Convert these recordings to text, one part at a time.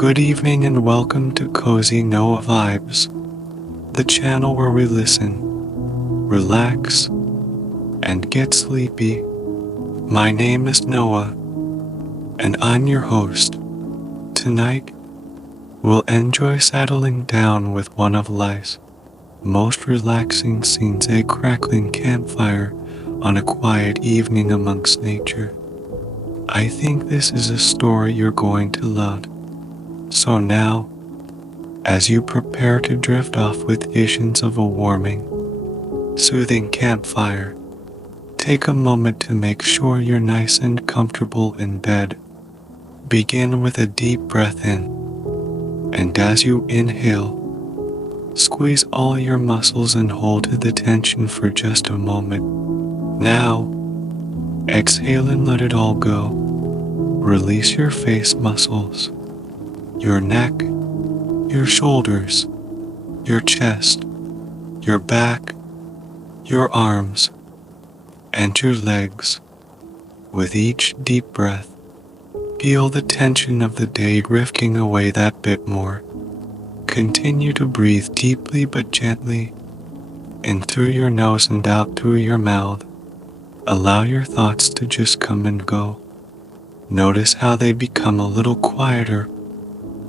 Good evening and welcome to Cozy Noah Vibes, the channel where we listen, relax, and get sleepy. My name is Noah, and I'm your host. Tonight, we'll enjoy settling down with one of life's most relaxing scenes, a crackling campfire on a quiet evening amongst nature. I think this is a story you're going to love. So now, as you prepare to drift off with visions of a warming, soothing campfire, take a moment to make sure you're nice and comfortable in bed. Begin with a deep breath in, and as you inhale, squeeze all your muscles and hold the tension for just a moment. Now, exhale and let it all go. Release your face muscles, your neck, your shoulders, your chest, your back, your arms, and your legs. With each deep breath, feel the tension of the day drifting away that bit more. Continue to breathe deeply but gently, in through your nose and out through your mouth. Allow your thoughts to just come and go. Notice how they become a little quieter,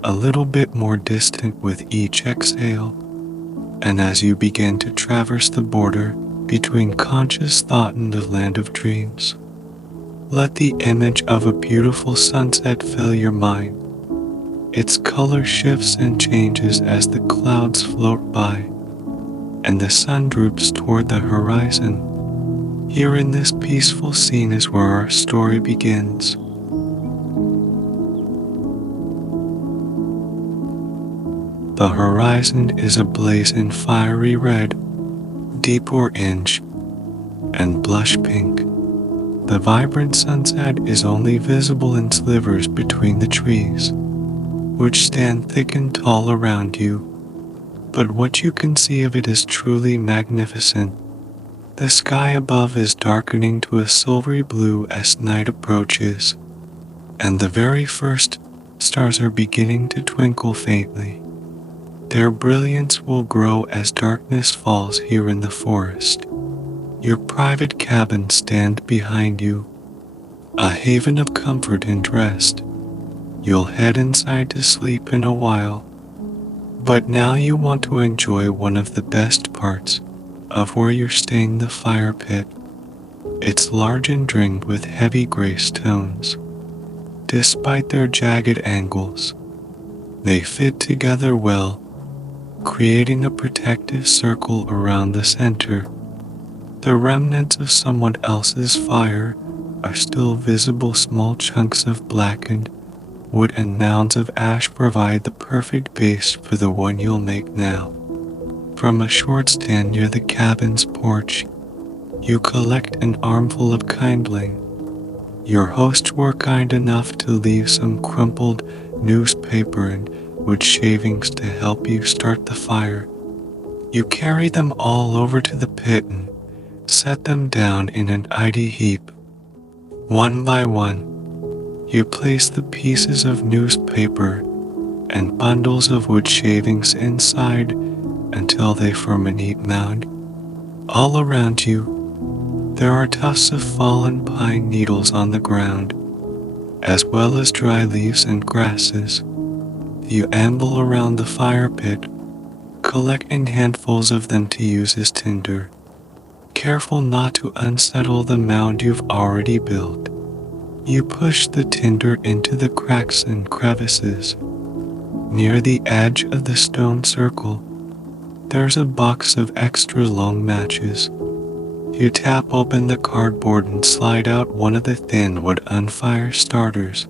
a little bit more distant with each exhale, and as you begin to traverse the border between conscious thought and the land of dreams, let the image of a beautiful sunset fill your mind. Its color shifts and changes as the clouds float by, and the sun droops toward the horizon. Here in this peaceful scene is where our story begins. The horizon is ablaze in fiery red, deep orange, and blush pink. The vibrant sunset is only visible in slivers between the trees, which stand thick and tall around you, but what you can see of it is truly magnificent. The sky above is darkening to a silvery blue as night approaches, and the very first stars are beginning to twinkle faintly. Their brilliance will grow as darkness falls here in the forest. Your private cabin stands behind you, a haven of comfort and rest. You'll head inside to sleep in a while, but now you want to enjoy one of the best parts of where you're staying, the fire pit. It's large and ringed with heavy gray stones. Despite their jagged angles, they fit together well, creating a protective circle around the center. The remnants of someone else's fire are still visible. Small chunks of blackened wood and mounds of ash provide the perfect base for the one you'll make now. From a short stand near the cabin's porch, you collect an armful of kindling. Your hosts were kind enough to leave some crumpled newspaper and wood shavings to help you start the fire. You carry them all over to the pit and set them down in an tidy heap. One by one, you place the pieces of newspaper and bundles of wood shavings inside until they form a neat mound. All around you, there are tufts of fallen pine needles on the ground, as well as dry leaves and grasses. You amble around the fire pit, collecting handfuls of them to use as tinder, careful not to unsettle the mound you've already built. You push the tinder into the cracks and crevices. Near the edge of the stone circle, there's a box of extra long matches. You tap open the cardboard and slide out one of the thin wood on-fire starters.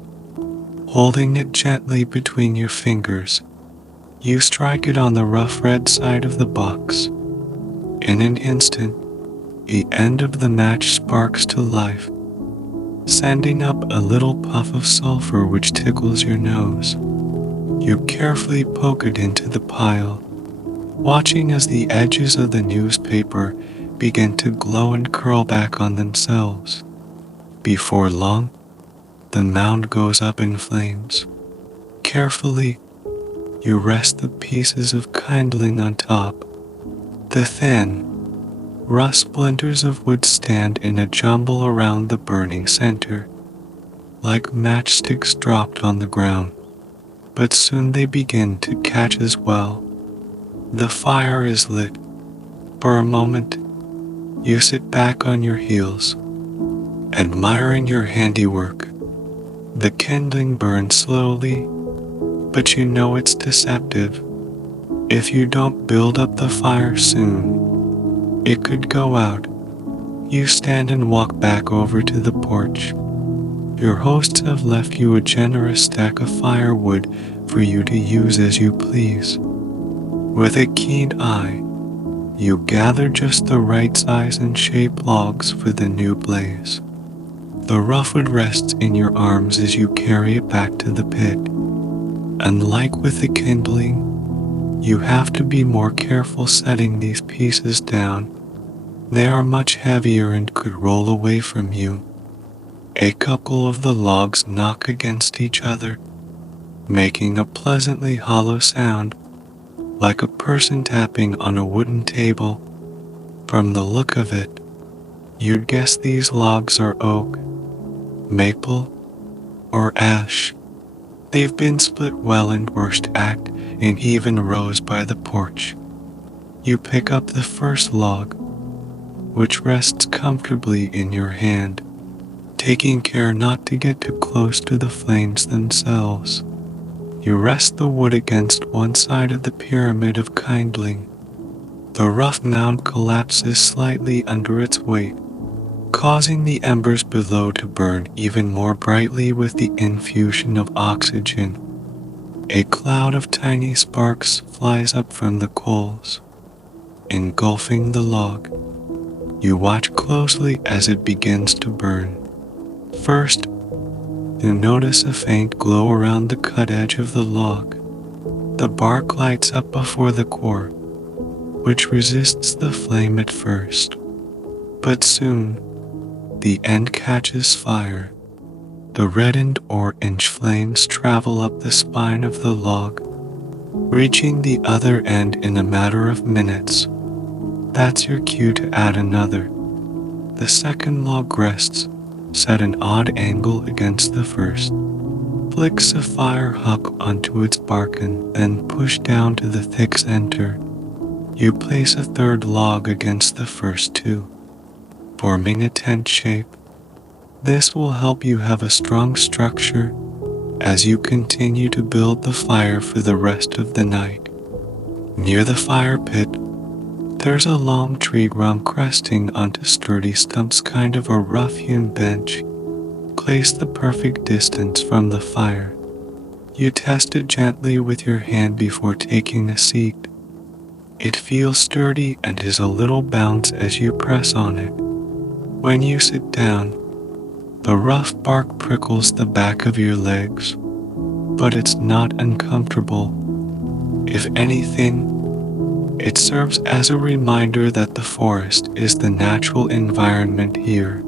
Holding it gently between your fingers, you strike it on the rough red side of the box. In an instant, the end of the match sparks to life, sending up a little puff of sulfur which tickles your nose. You carefully poke it into the pile, watching as the edges of the newspaper begin to glow and curl back on themselves. Before long, the mound goes up in flames, Carefully, you rest the pieces of kindling on top. The thin, rough splinters of wood stand in a jumble around the burning center, like matchsticks dropped on the ground. But soon they begin to catch as well. The fire is lit. For a moment, you sit back on your heels, admiring your handiwork. The kindling burns slowly, but you know it's deceptive. If you don't build up the fire soon, it could go out. You stand and walk back over to the porch. Your hosts have left you a generous stack of firewood for you to use as you please. With a keen eye, you gather just the right size and shape logs for the new blaze. The rough wood rests in your arms as you carry it back to the pit. And like with the kindling, you have to be more careful setting these pieces down. They are much heavier and could roll away from you. A couple of the logs knock against each other, making a pleasantly hollow sound, like a person tapping on a wooden table. From the look of it, you'd guess these logs are oak, maple, or ash. They've been split well and were stacked in even rows by the porch. You pick up the first log, which rests comfortably in your hand, taking care not to get too close to the flames themselves. You rest the wood against one side of the pyramid of kindling. The rough mound collapses slightly under its weight, causing the embers below to burn even more brightly with the infusion of oxygen. A cloud of tiny sparks flies up from the coals, engulfing the log. You watch closely as it begins to burn. First, you notice a faint glow around the cut edge of the log. The bark lights up before the core, which resists the flame at first. But soon, the end catches fire. The red and orange flames travel up the spine of the log, reaching the other end in a matter of minutes. That's your cue to add another. The second log rests, set an odd angle against the first. Flicks a fire hook onto its bark and then push down to the thick center. You place a third log against the first two, forming a tent shape. This will help you have a strong structure as you continue to build the fire for the rest of the night. Near the fire pit, there's a long tree trunk resting onto sturdy stumps, kind of a rough-hewn bench, placed the perfect distance from the fire. You test it gently with your hand before taking a seat. It feels sturdy and is a little bounce as you press on it. When you sit down, the rough bark prickles the back of your legs, but it's not uncomfortable. If anything, it serves as a reminder that the forest is the natural environment here.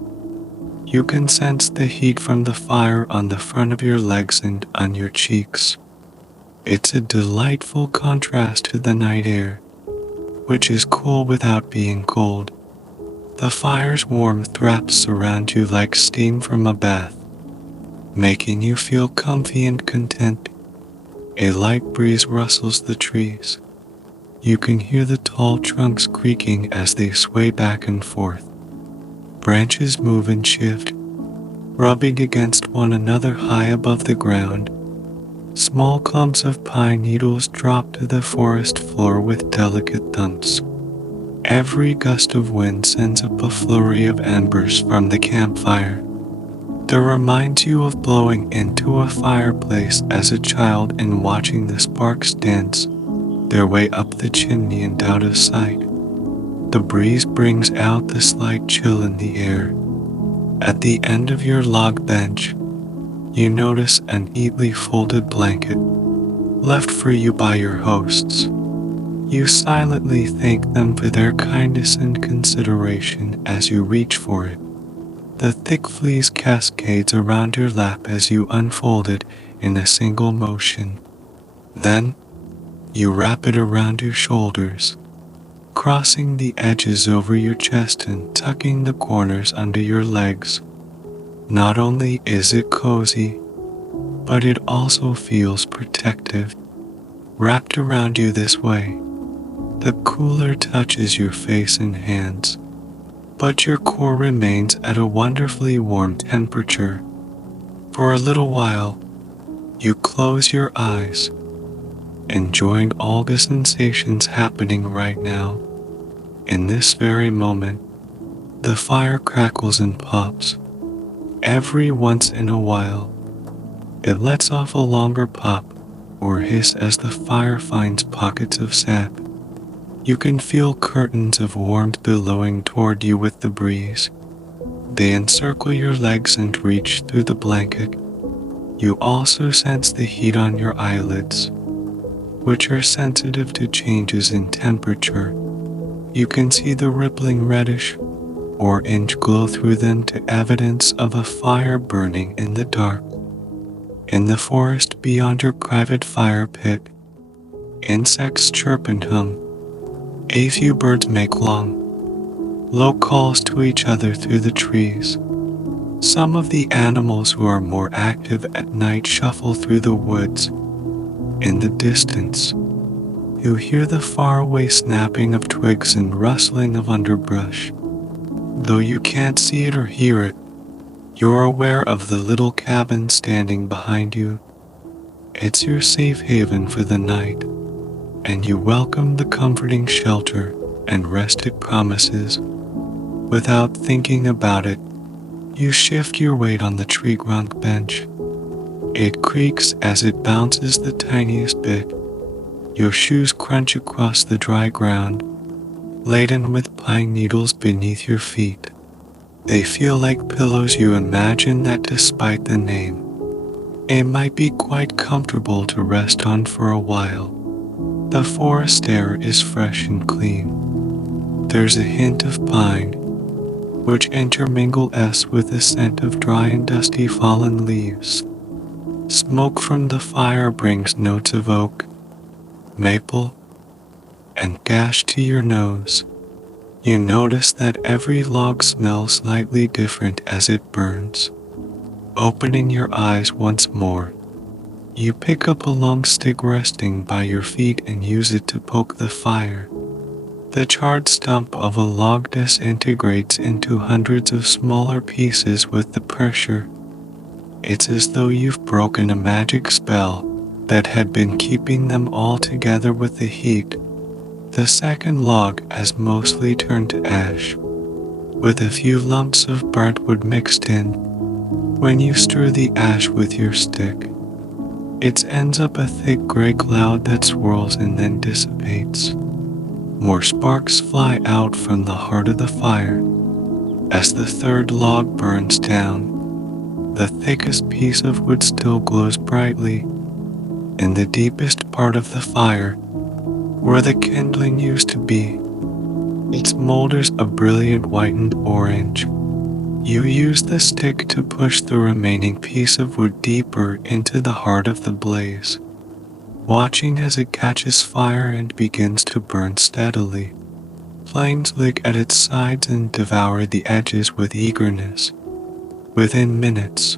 You can sense the heat from the fire on the front of your legs and on your cheeks. It's a delightful contrast to the night air, which is cool without being cold. The fire's warmth wraps around you like steam from a bath, making you feel comfy and content. A light breeze rustles the trees. You can hear the tall trunks creaking as they sway back and forth. Branches move and shift, rubbing against one another high above the ground. Small clumps of pine needles drop to the forest floor with delicate thumps. Every gust of wind sends up a flurry of embers from the campfire. That reminds you of blowing into a fireplace as a child and watching the sparks dance their way up the chimney and out of sight. The breeze brings out the slight chill in the air. At the end of your log bench, you notice a neatly folded blanket left for you by your hosts. You silently thank them for their kindness and consideration as you reach for it. The thick fleece cascades around your lap as you unfold it in a single motion. Then, you wrap it around your shoulders, crossing the edges over your chest and tucking the corners under your legs. Not only is it cozy, but it also feels protective. Wrapped around you this way, the cooler touches your face and hands, but your core remains at a wonderfully warm temperature. For a little while, you close your eyes, enjoying all the sensations happening right now. In this very moment, the fire crackles and pops. Every once in a while, it lets off a longer pop or hiss as the fire finds pockets of sap. You can feel curtains of warmth billowing toward you with the breeze. They encircle your legs and reach through the blanket. You also sense the heat on your eyelids, which are sensitive to changes in temperature. You can see the rippling reddish, orange glow through them to evidence of a fire burning in the dark. In the forest beyond your private fire pit, insects chirp and hum. A few birds make long, low calls to each other through the trees. Some of the animals who are more active at night shuffle through the woods. In the distance, you hear the faraway snapping of twigs and rustling of underbrush. Though you can't see it or hear it, you're aware of the little cabin standing behind you. It's your safe haven for the night, and you welcome the comforting shelter and rest it promises. Without thinking about it, you shift your weight on the tree trunk bench. It creaks as it bounces the tiniest bit. Your shoes crunch across the dry ground, laden with pine needles beneath your feet. They feel like pillows. You imagine that despite the name, it might be quite comfortable to rest on for a while. The forest air is fresh and clean. There's a hint of pine, which intermingles with the scent of dry and dusty fallen leaves. Smoke from the fire brings notes of oak, maple, and gash to your nose. You notice that every log smells slightly different as it burns. Opening your eyes once more, you pick up a long stick resting by your feet and use it to poke the fire. The charred stump of a log disintegrates into hundreds of smaller pieces with the pressure. It's as though you've broken a magic spell that had been keeping them all together with the heat. The second log has mostly turned to ash, with a few lumps of burnt wood mixed in. When you stir the ash with your stick, it ends up a thick gray cloud that swirls and then dissipates. More sparks fly out from the heart of the fire. As the third log burns down, the thickest piece of wood still glows brightly. In the deepest part of the fire, where the kindling used to be, it smolders a brilliant whitened orange. You use the stick to push the remaining piece of wood deeper into the heart of the blaze, watching as it catches fire and begins to burn steadily. Flames lick at its sides and devour the edges with eagerness. Within minutes,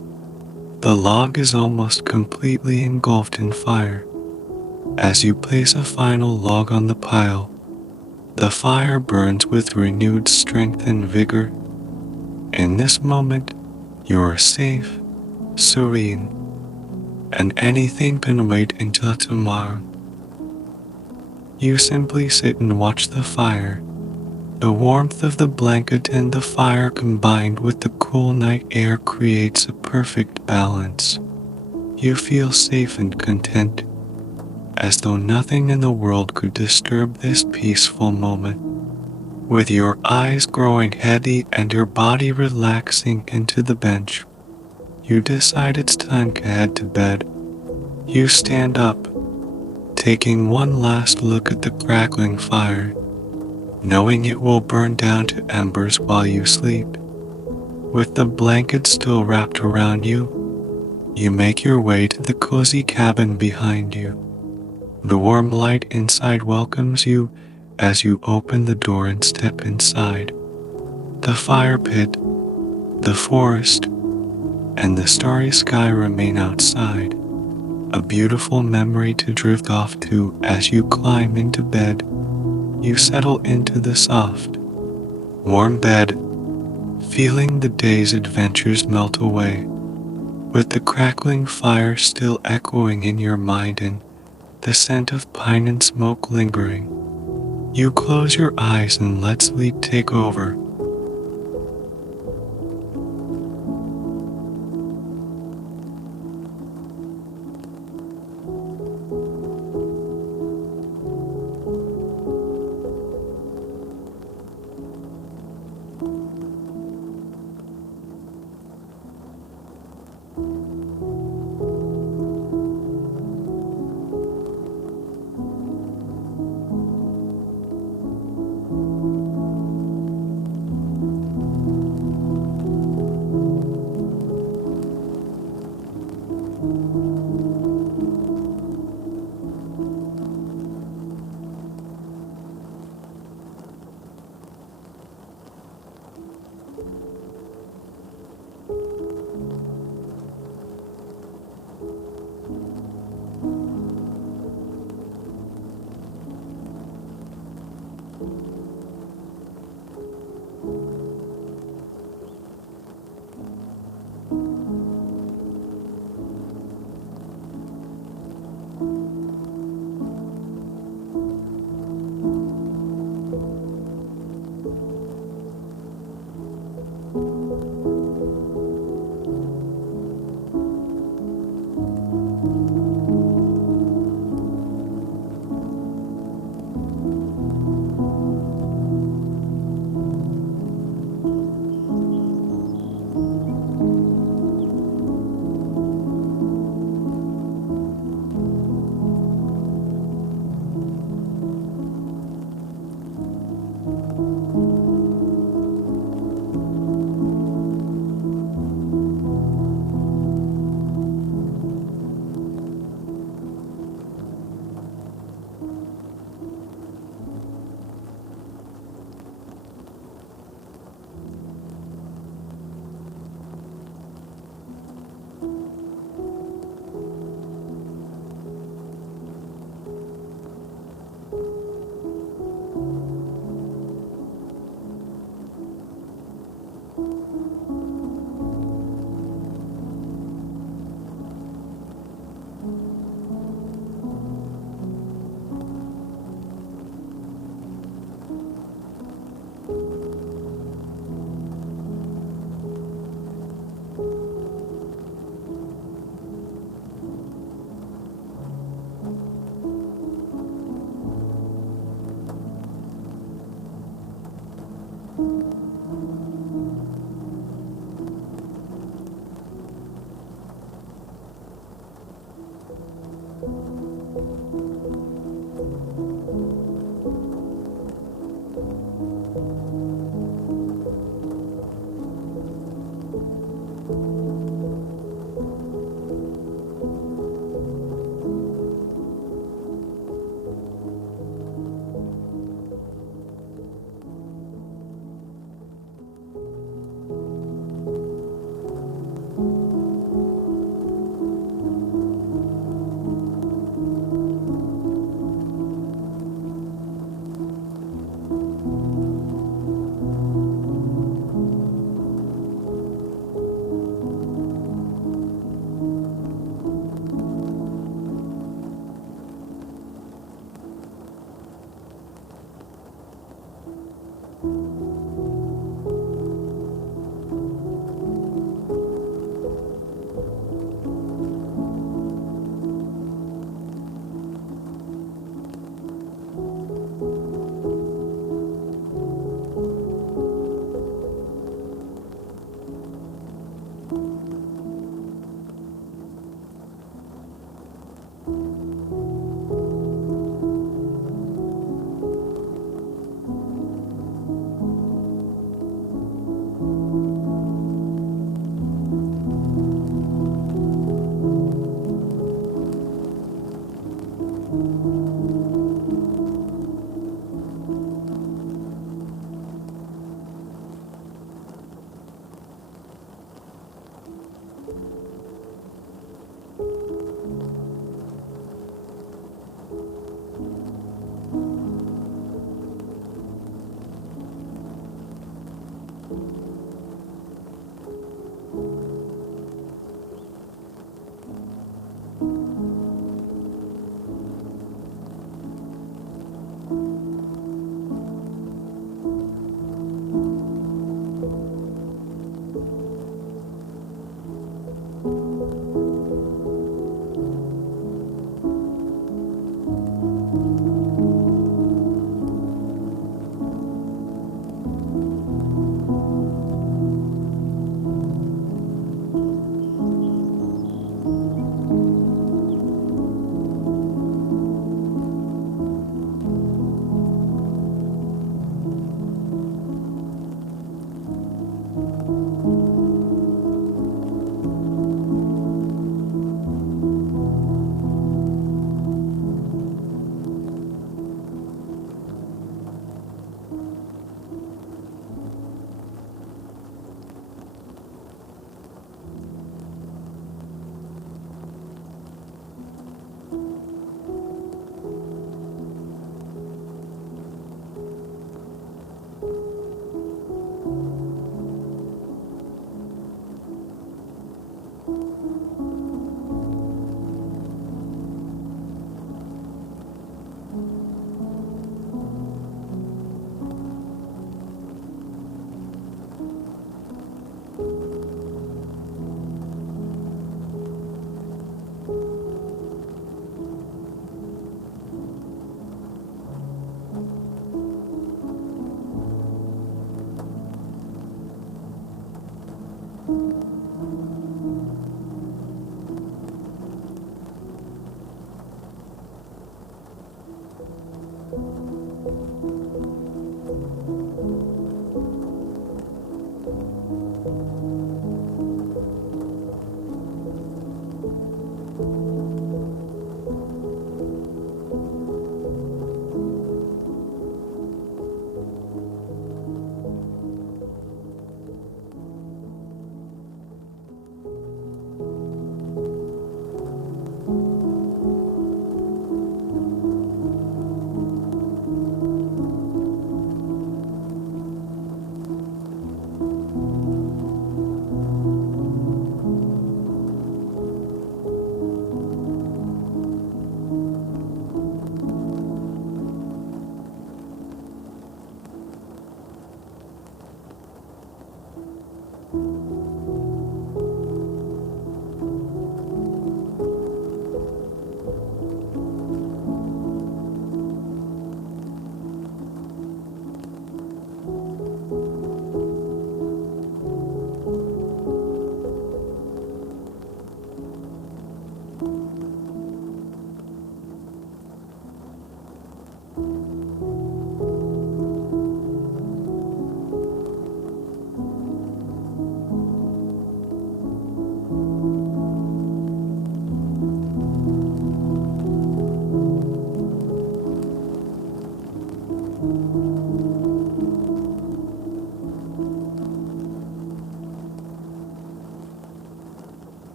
the log is almost completely engulfed in fire. As you place a final log on the pile, the fire burns with renewed strength and vigor. In this moment, you are safe, serene, and anything can wait until tomorrow. You simply sit and watch the fire. The warmth of the blanket and the fire combined with the cool night air creates a perfect balance. You feel safe and content, as though nothing in the world could disturb this peaceful moment. With your eyes growing heavy and your body relaxing into the bench, you decide it's time to head to bed. You stand up, taking one last look at the crackling fire, knowing it will burn down to embers while you sleep. With the blanket still wrapped around you, You make your way to the cozy cabin behind you. The warm light inside welcomes you as you open the door and step inside. The fire pit, the forest, and the starry sky remain outside, a beautiful memory to drift off to as you climb into bed. You settle into the soft, warm bed, feeling the day's adventures melt away, with the crackling fire still echoing in your mind and the scent of pine and smoke lingering. You close your eyes and let sleep take over.